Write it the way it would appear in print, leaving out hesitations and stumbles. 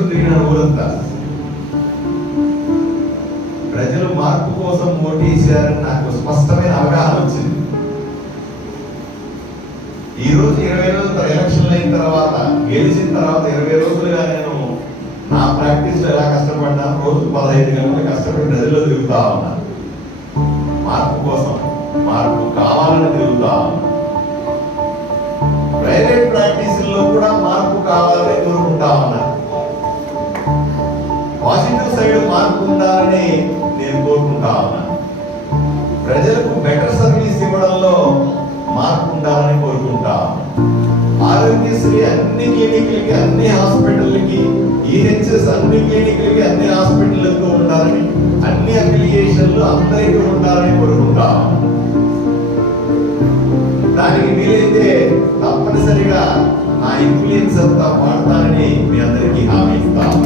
వేసుకుని తిరిగిన ఊరంతా. ప్రజలు మార్పు కోసం ఓటు వేసారని నాకు స్పష్టమైన అవగాహన వచ్చింది. ఈ రోజు 20 రోజులు ఎలక్షన్లు అయిన తర్వాత, గెలిచిన తర్వాత 20 రోజులుగా నేను నా ప్రాక్టీస్ లో ఎలా కష్టపడ్డా, రోజు 15 గంటలు కష్టపడి ప్రజల్లో తిరుగుతా ఉన్నా. మార్పు కోసం, మార్పు కావాలని తిరుగుతా ఉన్నా. ప్రైవేట్ ప్రాక్టీసుల్లో కూడా మార్పు కావాలని కోరుకుంటా ఉన్నా. పాజిటివ్ సైడ్ మార్పు ఉండాలని నేను కోరుకుంటా ఉన్నా. ప్రజలకు బెటర్ సర్వీస్ ఇవ్వడంలో మార్పు ఉండాలని కోరుకుంటా. ఆరోగ్యశ్రీ అన్ని క్లినిక్లకి, అన్ని హాస్పిటల్కి, ఈహెచ్ఎస్ అన్ని క్లినిక్లకి, అన్ని హాస్పిటల్లకు ఉండాలని, అన్ని అఫిలియేషన్లు అందరికీ ఉండాలని కోరుకుంటా. దానికి వీలైతే తప్పనిసరిగా నా ఇన్ఫ్లుయెన్స్ అంతా వాడతానని మీ అందరికీ హామీ ఇస్తాను.